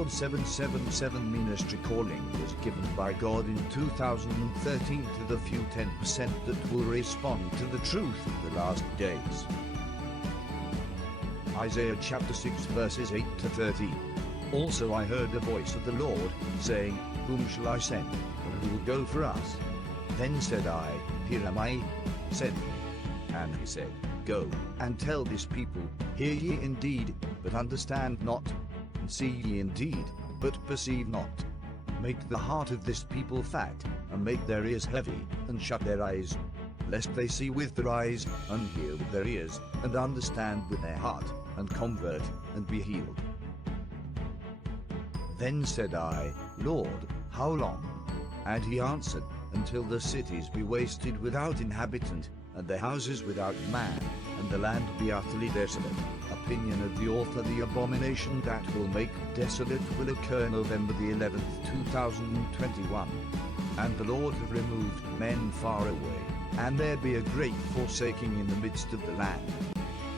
Lord 777 ministry calling was given by God in 2013 to the few 10% that will respond to the truth of the last days. Isaiah chapter 6 verses 8 to 13. Also I heard the voice of the Lord, saying, Whom shall I send, and who will go for us? Then said I, Here am I, send me. And he said, Go, and tell this people, Hear ye indeed, but understand not, and see ye indeed, but perceive not. Make the heart of this people fat, and make their ears heavy, and shut their eyes, lest they see with their eyes, and hear with their ears, and understand with their heart, and convert, and be healed. Then said I, Lord, how long? And he answered, Until the cities be wasted without inhabitant, and the houses without man, and the land be utterly desolate. Opinion of the author. The abomination that will make desolate will occur November the 11th, 2021. And the Lord have removed men far away, and there be a great forsaking in the midst of the land.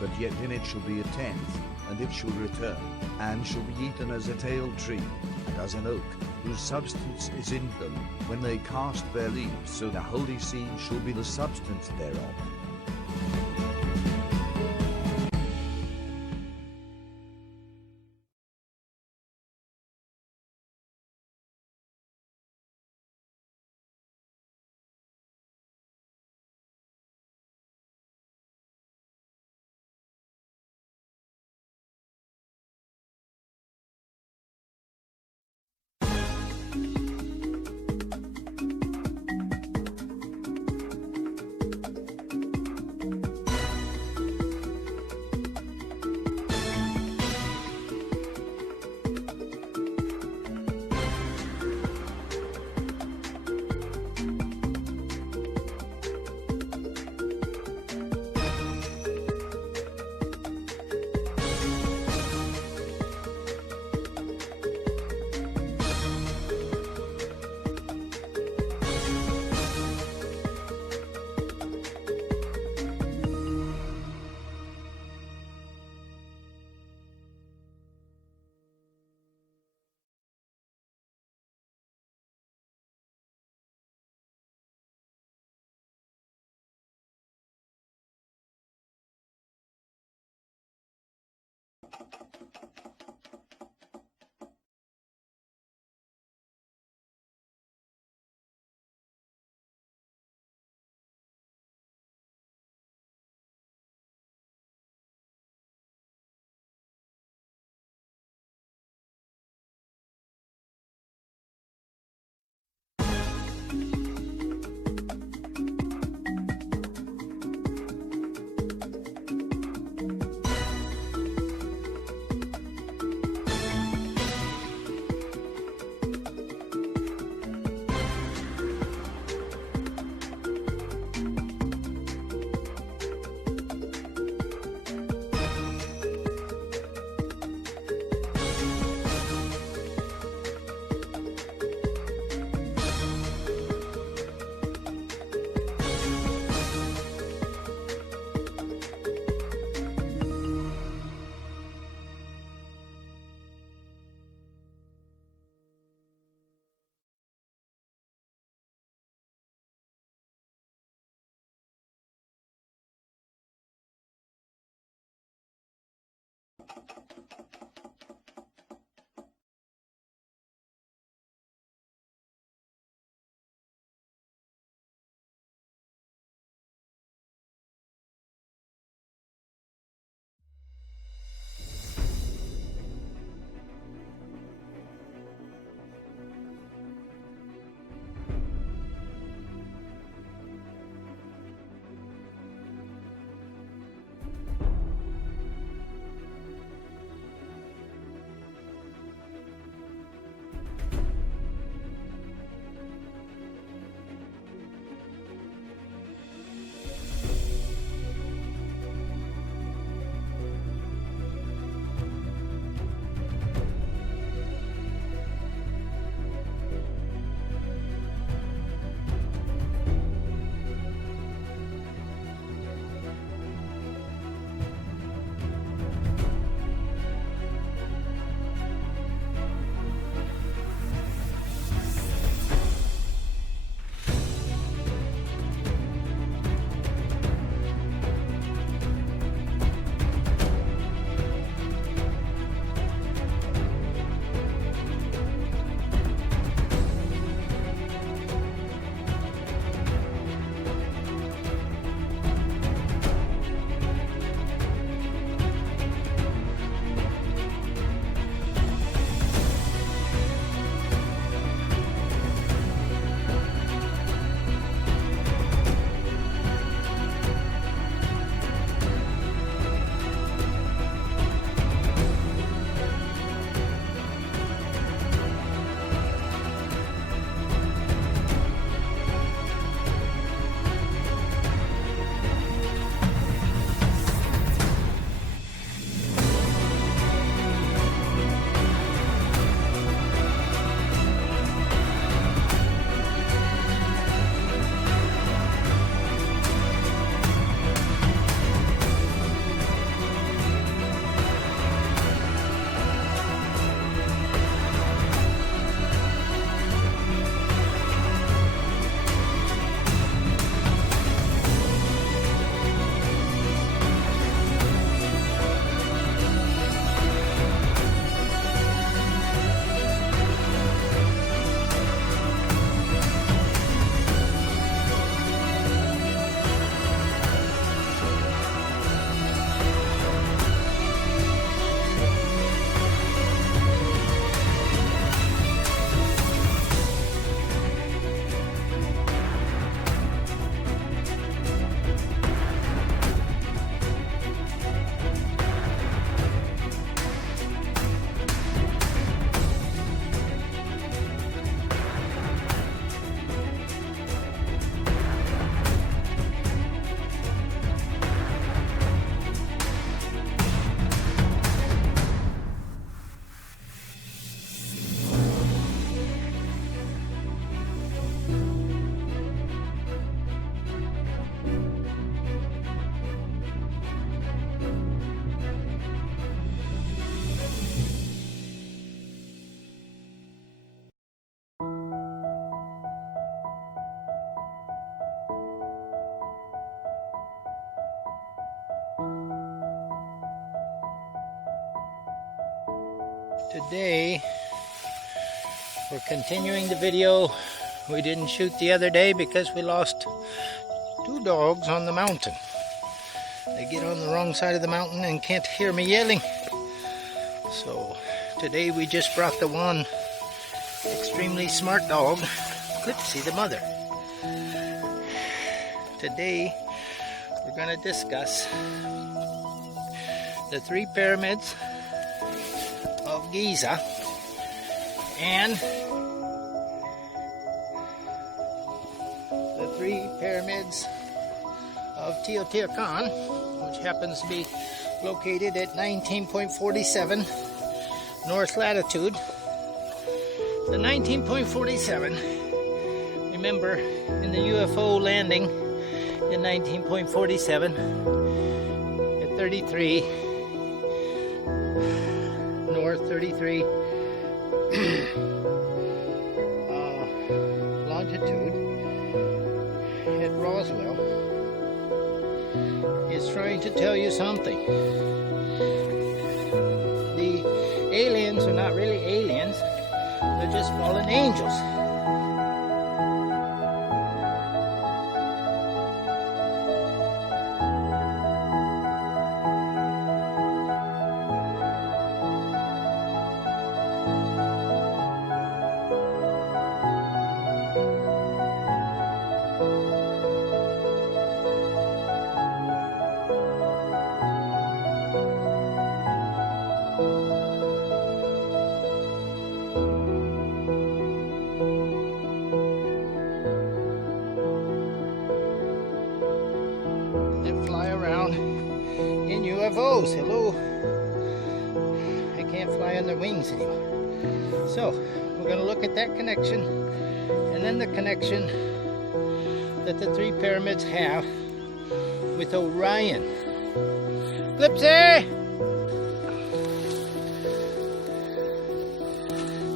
But yet in it shall be a tenth, and it shall return, and shall be eaten as a tale tree, and as an oak, whose substance is in them, when they cast their leaves, so the holy seed shall be the substance thereof. Today we're continuing the video we didn't shoot the other day because we lost two dogs on the mountain. They get on the wrong side of the mountain and can't hear me yelling. So today we just brought the one extremely smart dog, Clipsy the mother. Today we're going to discuss the three pyramids of Giza and the three pyramids of Teotihuacan, which happens to be located at 19.47 north latitude. The 19.47, remember in the UFO landing in 19.47 at 33 north 33 longitude at Roswell is trying to tell you something. The aliens are not really aliens, they're just fallen angels. In UFOs, hello. I can't fly on their wings anymore. So we're going to look at that connection, and then the connection that the three pyramids have with Orion. Clipsy!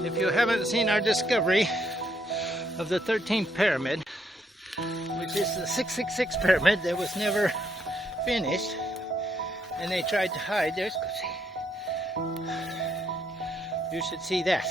If you haven't seen our discovery of the 13th pyramid, which is the 666 pyramid that was never finished, and they tried to hide. There's Clipsy. You should see that.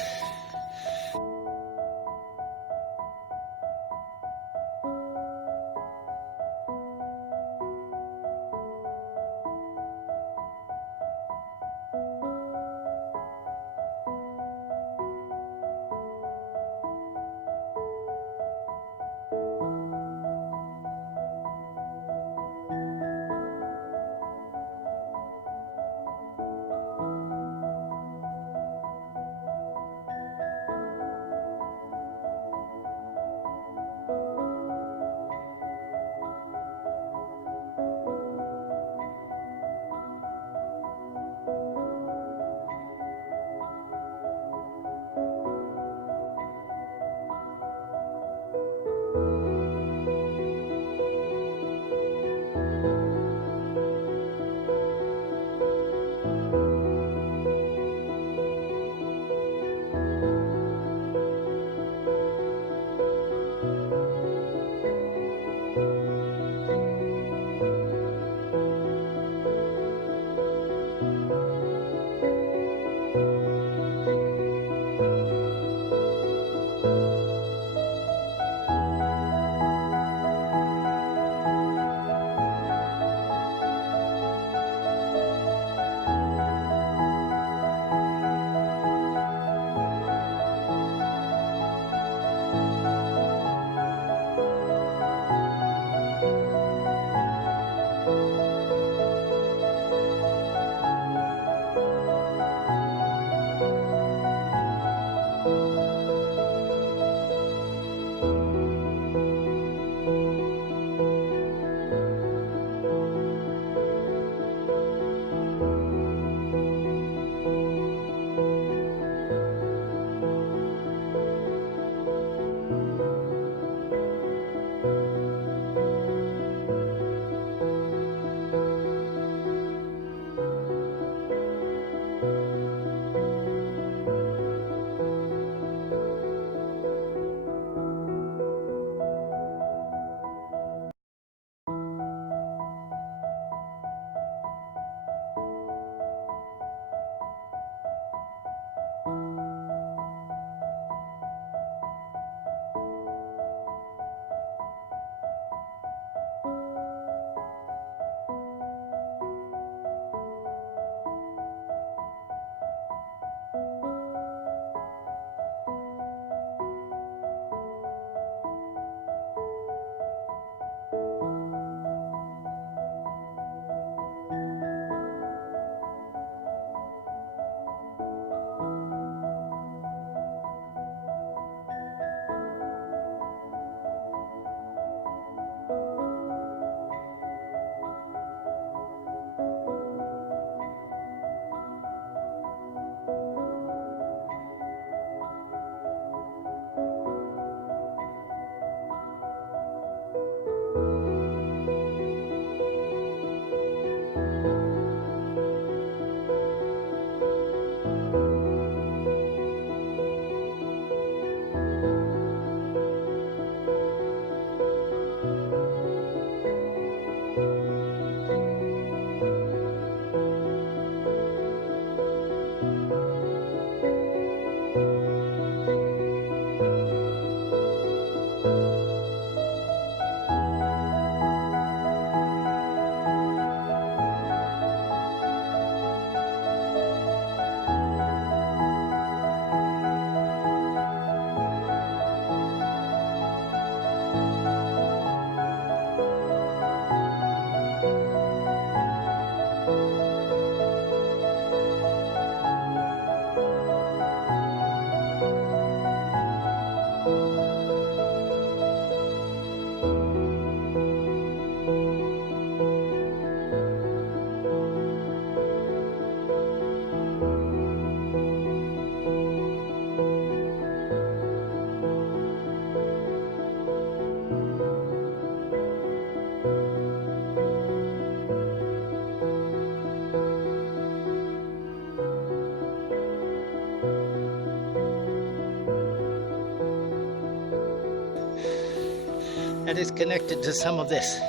that is connected to some of this.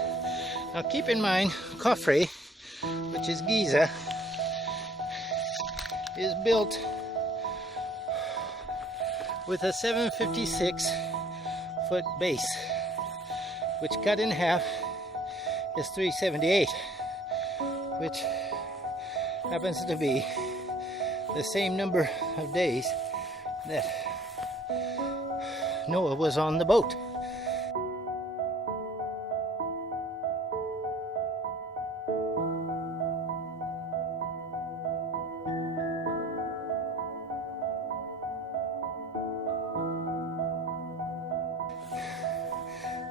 Now keep in mind, Khafre, which is Giza, is built with a 756 foot base, which cut in half is 378, which happens to be the same number of days that Noah was on the boat.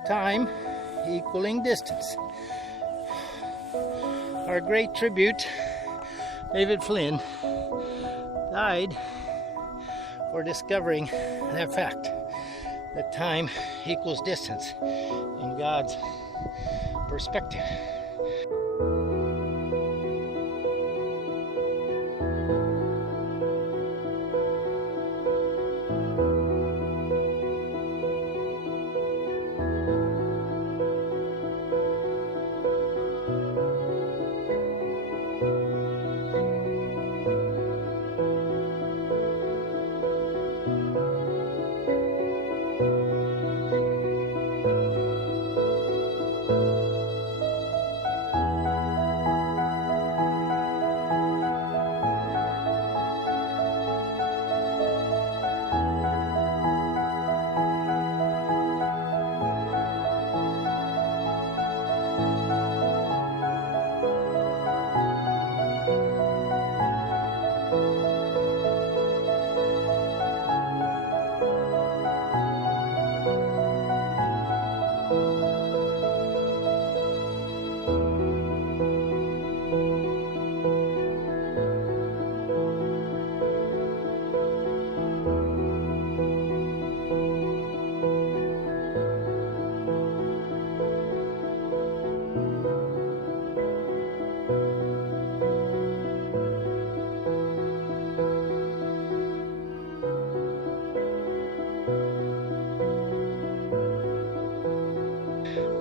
Time equaling distance. Our great tribute, David Flynn, died for discovering that fact, that time equals distance in God's perspective.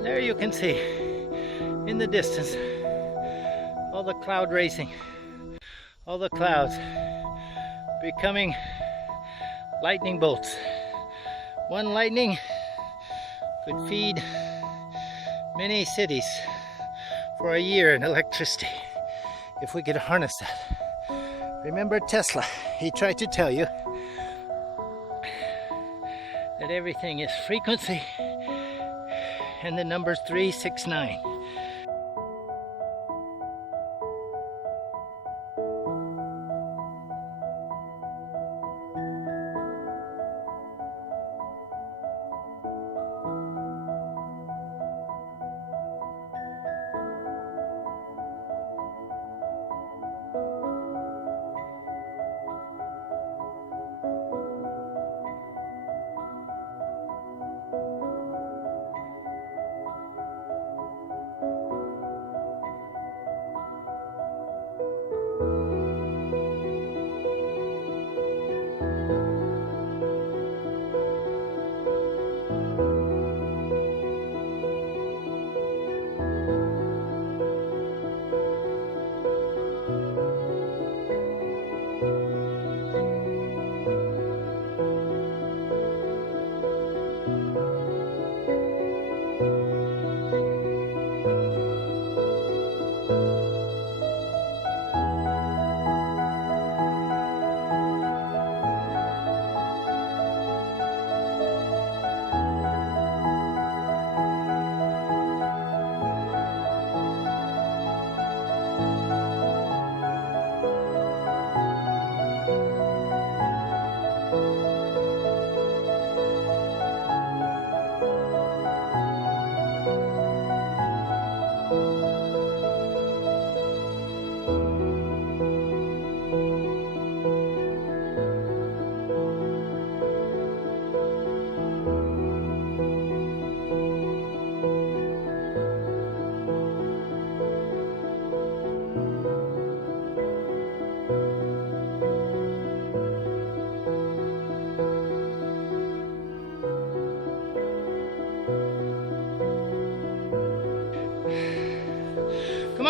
There you can see in the distance all the cloud racing, all the clouds becoming lightning bolts. One lightning could feed many cities for a year in electricity if we could harness that. Remember Tesla, he tried to tell you that everything is frequency and the number's 369.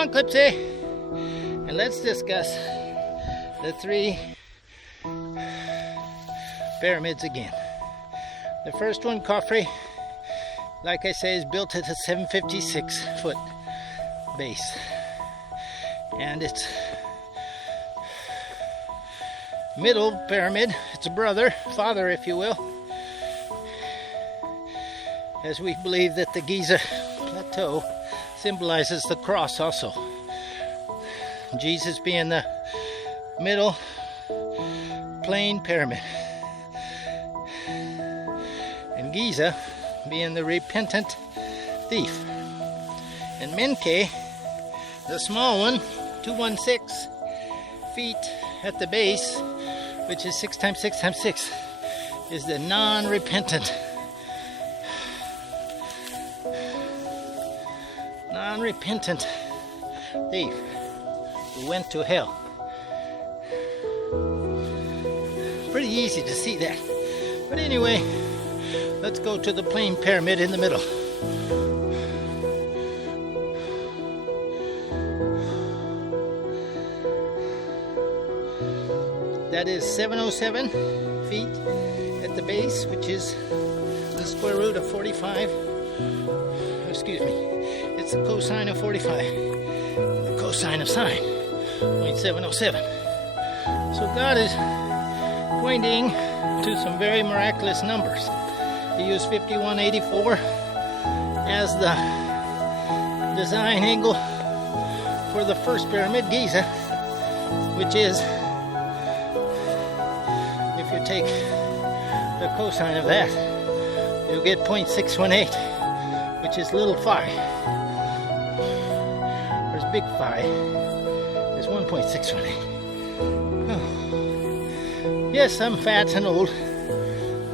on, Clipsy. And let's discuss the three pyramids again. The first one, Khafre, like I say, is built at a 756-foot base. And it's middle pyramid, it's a father if you will, as we believe that the Giza plateau symbolizes the cross also. Jesus being the middle plain pyramid, and Giza being the repentant thief, and Menke, the small one, 216 feet at the base, which is 6 times 6 times 6, is the non-repentant thief who went to hell. Pretty easy to see that. But anyway, let's go to the plain pyramid in the middle. That is 707 feet at the base, which is the square root of 45. Excuse me, it's the cosine of 45. The cosine of sine, 0.707. So God is pointing to some very miraculous numbers. He used 5184 as the design angle for the first pyramid, Giza, which is, if you take the cosine of that, you'll get 0.618, which is little phi. Whereas big phi is 1.618. Oh. Yes, I'm fat and old,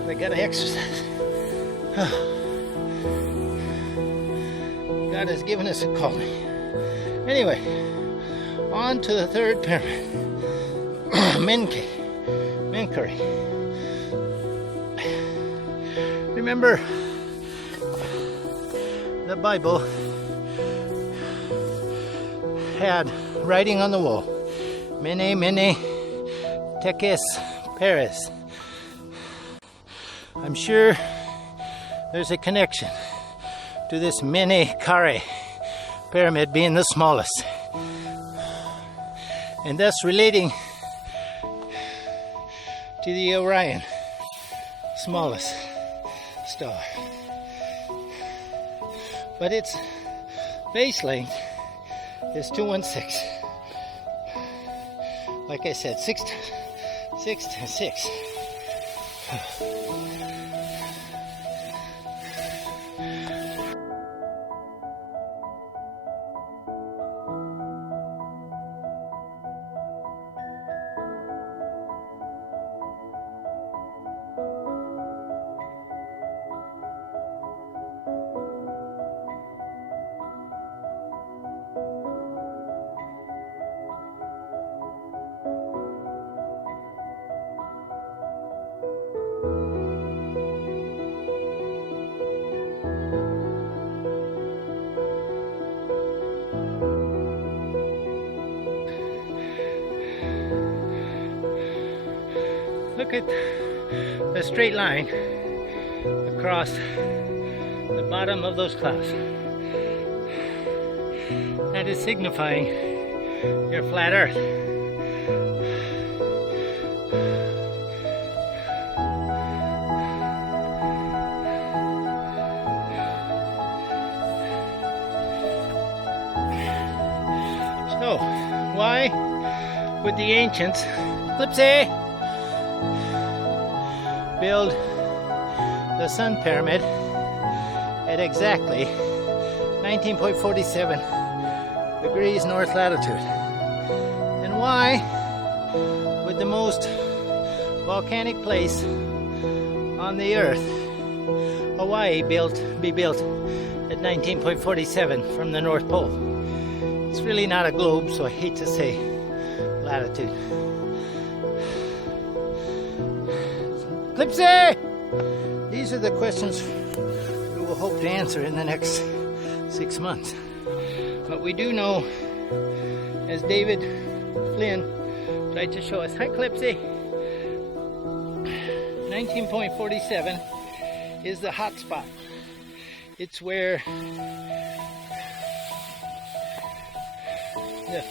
but I gotta exercise. Oh. God has given us a calling. Anyway, on to the third pyramid, Menkeri. Remember, the Bible had writing on the wall, Mene, Mene, Tekes, Peres. I'm sure there's a connection to this Mene Kare pyramid being the smallest, and thus relating to the Orion, smallest star. But its base length is 216. Like I said, 6 times 6. Look at the straight line across the bottom of those clouds. That is signifying your flat earth. So, why would the ancients, Clipsy, build the Sun Pyramid at exactly 19.47 degrees north latitude? And why would the most volcanic place on the earth, Hawaii, be built at 19.47 from the North Pole? It's really not a globe, so I hate to say latitude. Clipsy! These are the questions we will hope to answer in the next 6 months. But we do know as David Flynn tried to show us. Hi, Clipsy. 19.47 is the hot spot. It's where the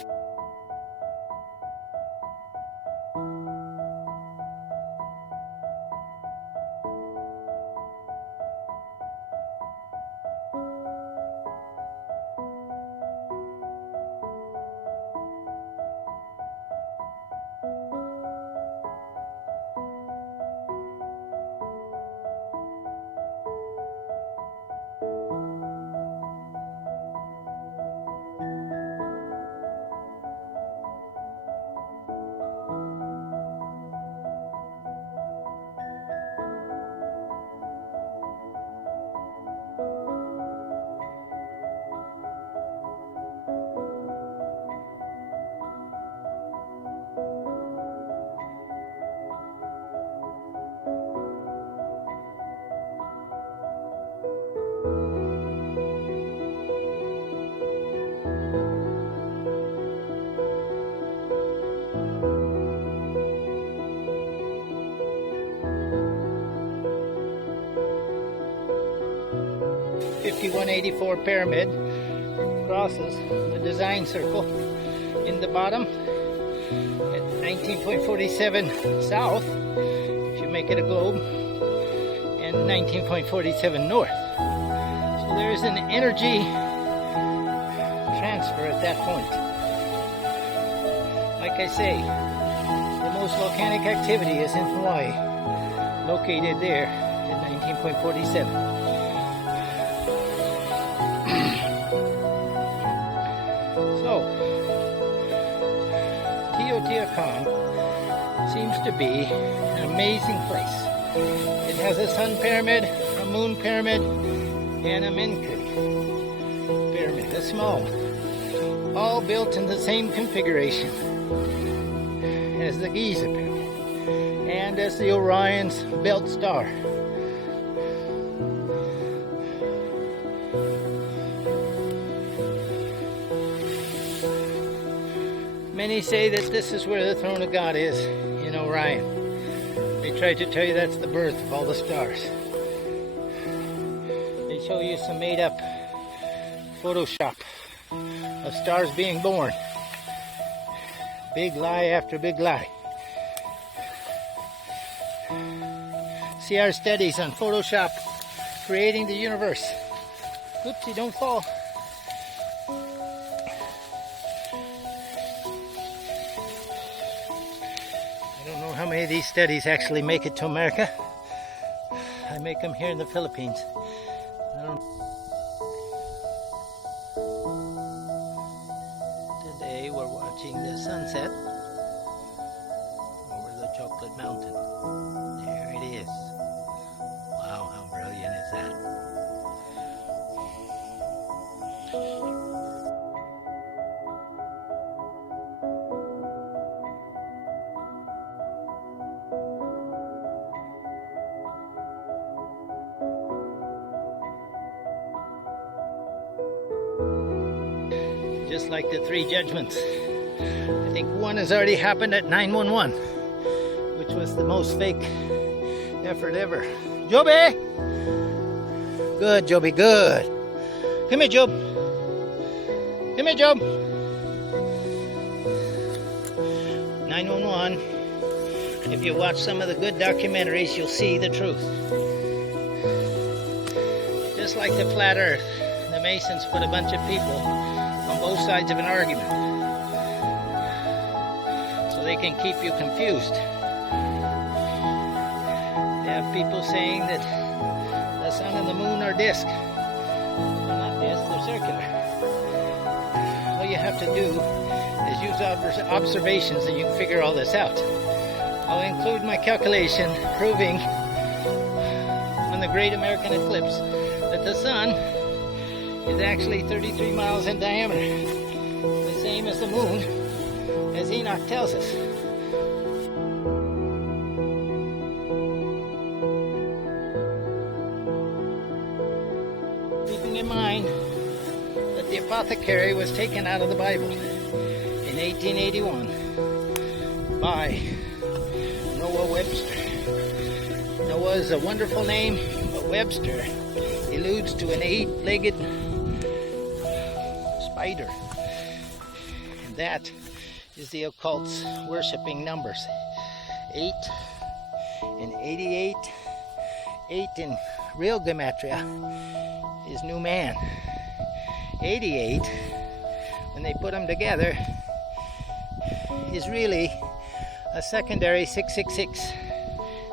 5184 pyramid crosses the design circle in the bottom at 19.47 south, if you make it a globe, and 19.47 north. So there is an energy transfer at that point. Like I say, the most volcanic activity is in Hawaii, located there at 19.47. Teotihuacan seems to be an amazing place. It has a sun pyramid, a moon pyramid, and a Menku pyramid, a small one, all built in the same configuration as the Giza pyramid and as the Orion's belt star. Many say that this is where the throne of God is, in Orion. They try to tell you that's the birth of all the stars. They show you some made-up Photoshop of stars being born. Big lie after big lie. See our studies on Photoshop creating the universe. Oopsie, don't fall. I don't know how many of these studies actually make it to America. I make them here in the Philippines. Today we're watching the sunset over the Chocolate Mountain. There it is. Wow, how brilliant is that? Just like the three judgments. I think one has already happened at 911, which was the most fake effort ever. Joby! Good, Joby, good. Come here, Job. Come here, Job. 911. If you watch some of the good documentaries, you'll see the truth. Just like the flat earth, the Masons put a bunch of people on both sides of an argument so they can keep you confused. They have people saying that the sun and the moon are disc. They're not disc, they're circular. All you have to do is use observations and you can figure all this out. I'll include my calculation proving on the Great American Eclipse that the sun is actually 33 miles in diameter, the same as the moon, as Enoch tells us. Keeping in mind that the apothecary was taken out of the Bible. 1881 by Noah Webster. Noah is a wonderful name, but Webster alludes to an 8-legged spider. And that is the occult's worshipping numbers. 8 and 88. 8 in real gematria is new man. 88, when they put them together, is really a secondary 666.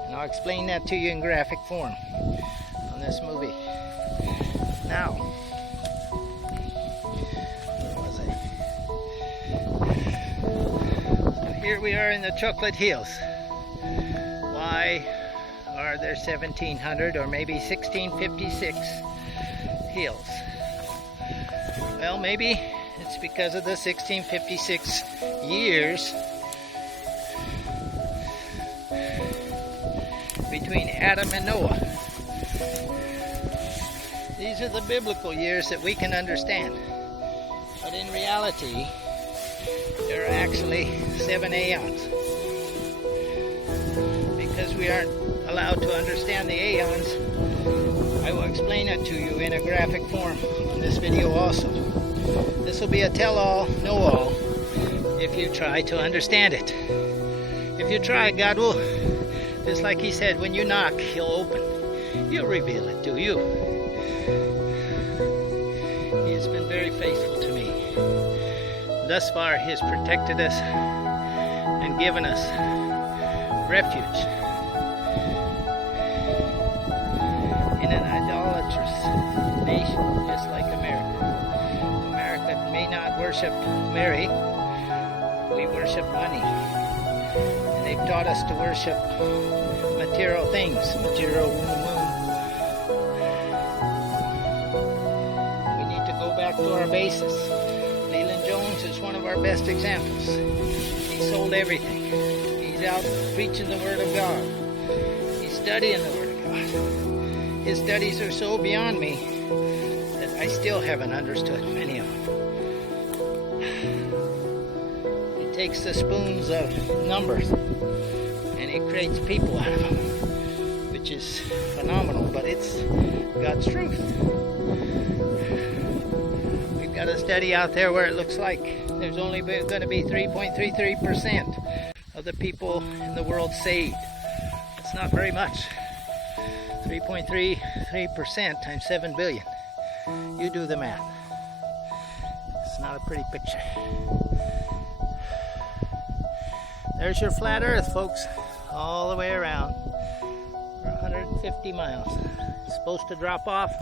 And I'll explain that to you in graphic form on this movie. Now, where was I? So here we are in the Chocolate Hills. Why are there 1700 or maybe 1656 hills? Well, maybe it's because of the 1656 years between Adam and Noah. These are the biblical years that we can understand. But in reality, there are actually 7 aeons. Because we aren't allowed to understand the aeons, I will explain it to you in a graphic form on this video also. This will be a tell-all, know-all, if you try to understand it. If you try, God will, just like He said, when you knock, He'll open. He'll reveal it to you. He has been very faithful to me. Thus far, He has protected us and given us refuge in an idolatrous nation, just like America. America may not worship Mary, we worship money. And they've taught us to worship material things, material moon. We need to go back to our basis. Leland Jones is one of our best examples. He sold everything. He's out preaching the Word of God. He's studying the Word of God. His studies are so beyond me that I still haven't understood many of them. He takes the spoons of numbers and he creates people out of them, which is phenomenal, but it's God's truth. We've got a study out there where it looks like there's only going to be 3.33% of the people in the world saved. It's not very much. 3.33% times 7 billion. You do the math. It's not a pretty picture. There's your flat earth, folks, all the way around for 150 miles. It's supposed to drop off.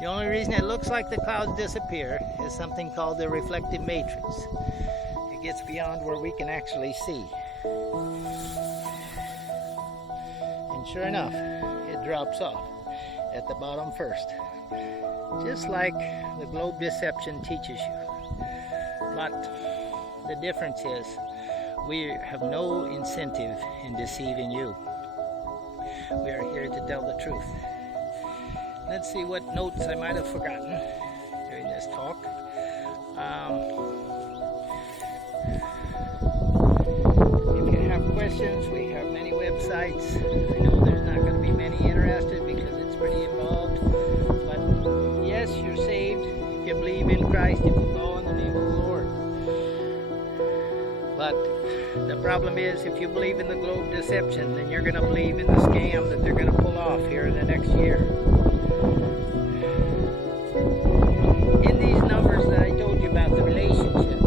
The only reason it looks like the clouds disappear is something called the reflective matrix. It gets beyond where we can actually see. And sure enough, it drops off at the bottom first. Just like the globe deception teaches you. But the difference is we have no incentive in deceiving you. We are here to tell the truth. Let's see what notes I might have forgotten during this talk. If you have questions, we have many websites. I know there's not going to be many interested because it's pretty involved. But yes, you're saved if you believe in Christ, if you call on the name of the Lord. But the problem is, if you believe in the globe deception, then you're going to believe in the scam that they're going to pull off here in the next year. In these numbers that I told you about, the relationship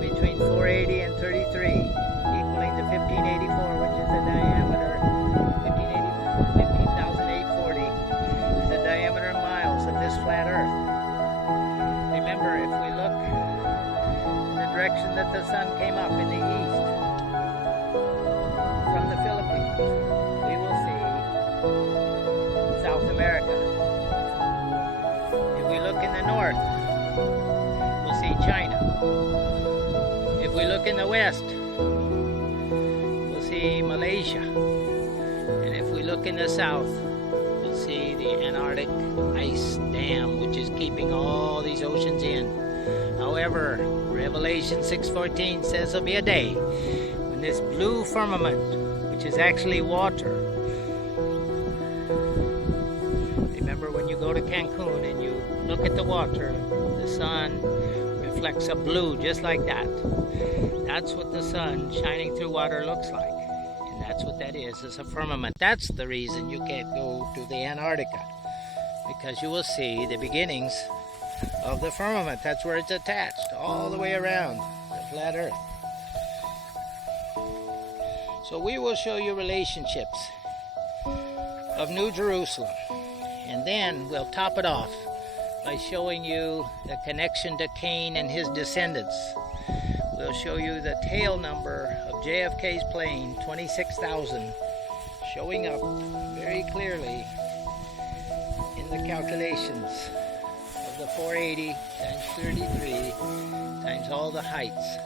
between 480 and 33 equaling to 1584, which is the diameter, 15,840 is the diameter in miles of this flat earth. Remember, if we look in the direction that the sun came up in the east from the Philippines, we will see South America. If we look in the north, we'll see China. If we look in the west, we'll see Malaysia. And if we look in the south, we'll see the Antarctic ice dam, which is keeping all these oceans in. However, Revelation 6:14 says there'll be a day when this blue firmament, which is actually water. Remember when you go to Cancun and you look at the water, the sun reflects a blue just like that. That's what the sun shining through water looks like. And that's what that is a firmament. That's the reason you can't go to the Antarctica, because you will see the beginnings of the firmament. That's where it's attached all the way around the flat earth. So we will show you relationships of New Jerusalem, and then we'll top it off by showing you the connection to Cain and his descendants. We'll show you the tail number of JFK's plane, 26,000, showing up very clearly in the calculations of the 480 times 33 times all the heights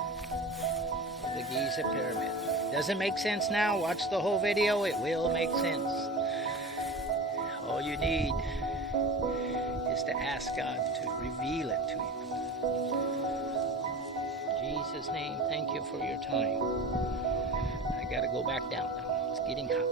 of the Giza Pyramid. Doesn't make sense now? Watch the whole video. It will make sense. All you need is to ask God to reveal it to you. In Jesus' name, thank you for your time. I gotta go back down now. It's getting hot.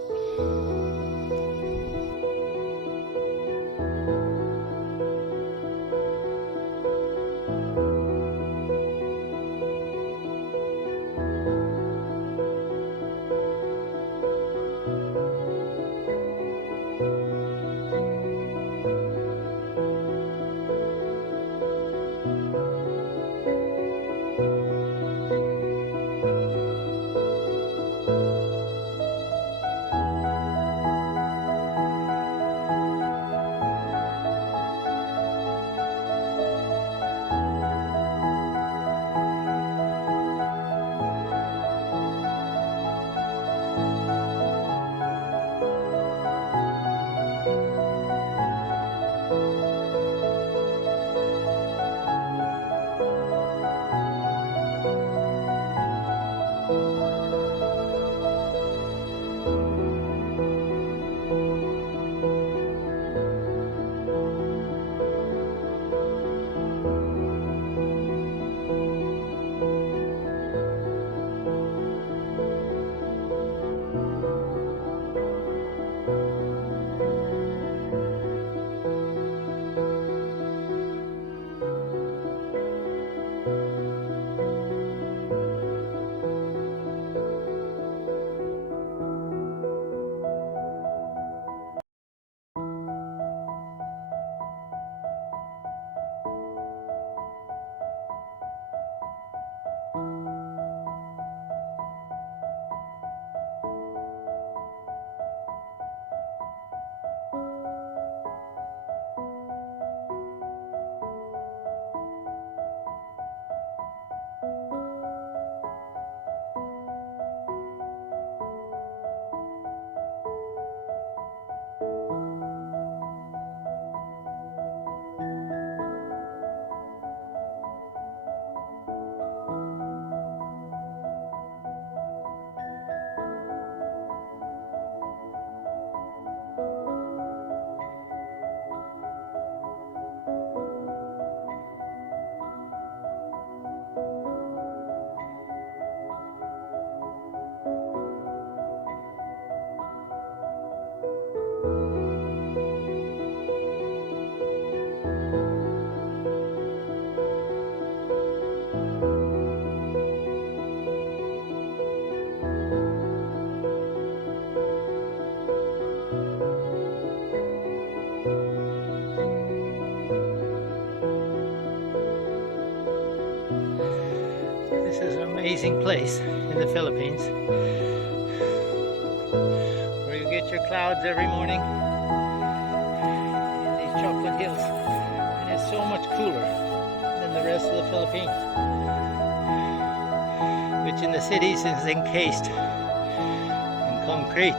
Amazing place in the Philippines where you get your clouds every morning in these chocolate hills, and it's so much cooler than the rest of the Philippines, which in the cities is encased in concrete.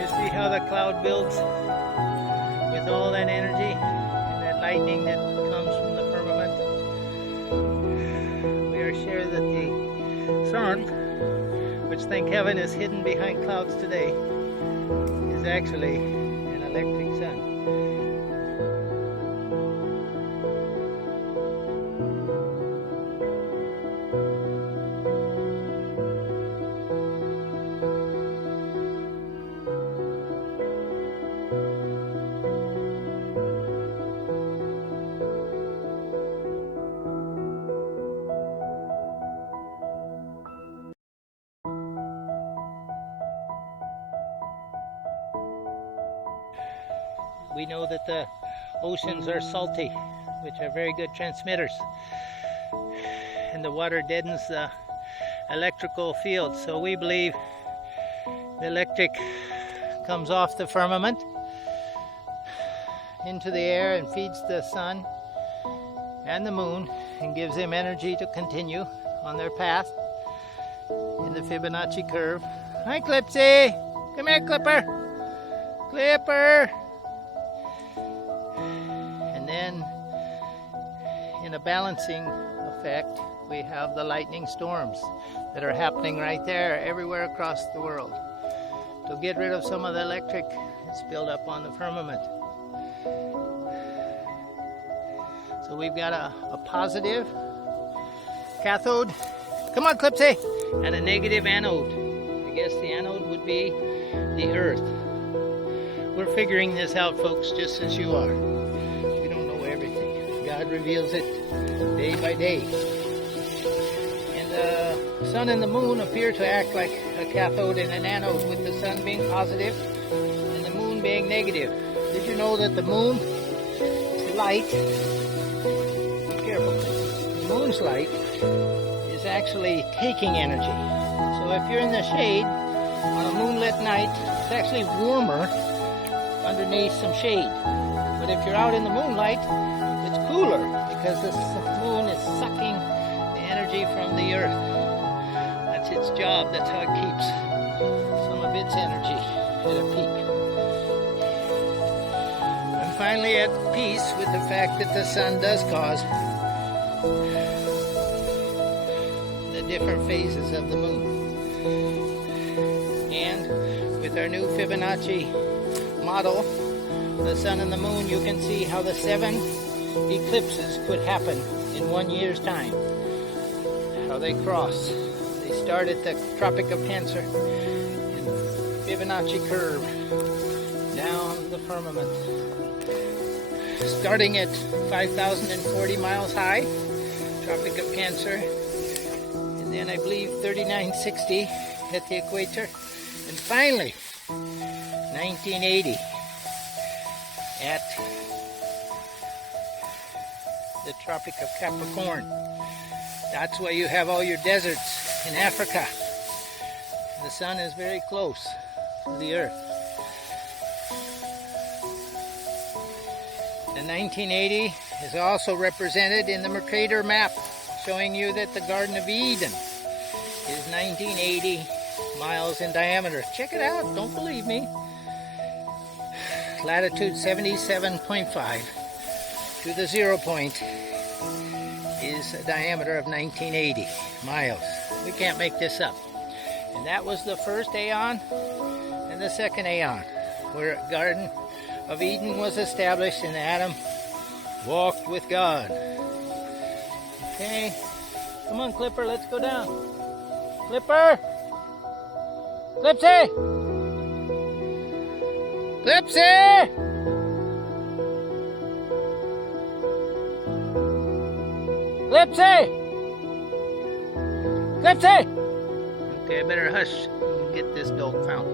You see how the cloud builds with all that energy and that lightning that comes from the firmament. We are sure that the sun, which thank heaven is hidden behind clouds today, is actually an electric sun. We know that the oceans are salty, which are very good transmitters, and the water deadens the electrical field. So we believe the electric comes off the firmament into the air and feeds the sun and the moon and gives them energy to continue on their path in the Fibonacci curve. Hi, Clipsy! Come here, Clipper! Clipper! And then, in a balancing effect, we have the lightning storms that are happening right there everywhere across the world to get rid of some of the electric that's built up on the firmament. So we've got a positive cathode, come on Clipsy, and a negative anode. I guess the anode would be the Earth. We're figuring this out, folks, just as you are. We don't know everything. God reveals it day by day. And the sun and the moon appear to act like a cathode and an anode, with the sun being positive and the moon being negative. Did you know that the moon's light, be careful, the moon's light is actually taking energy. So if you're in the shade on a moonlit night, it's actually warmer underneath some shade. But if you're out in the moonlight, it's cooler because the moon is sucking the energy from the earth. That's its job. That's how it keeps some of its energy at a peak. I'm finally at peace with the fact that the sun does cause the different phases of the moon. And with our new Fibonacci model, the sun and the moon, you can see how the 7 eclipses could happen in 1 year's time. How they cross. They start at the Tropic of Cancer and Fibonacci curve down the firmament. Starting at 5,040 miles high, Tropic of Cancer, and then I believe 3960 at the equator, and finally 1980 at the Tropic of Capricorn. That's why you have all your deserts in Africa. The sun is very close to the earth. The 1980 is also represented in the Mercator map, showing you that the Garden of Eden is 1980 miles in diameter. Check it out, don't believe me. Latitude 77.5 to the 0 point is a diameter of 1980 miles. We can't make this up. And that was the first aeon and the second aeon, where Garden of Eden was established and Adam walked with God. Okay, come on Clipper, let's go down. Clipper! Clipsy! Clipsy! Clipsy! Clipsy! Okay, I better hush and get this dog found.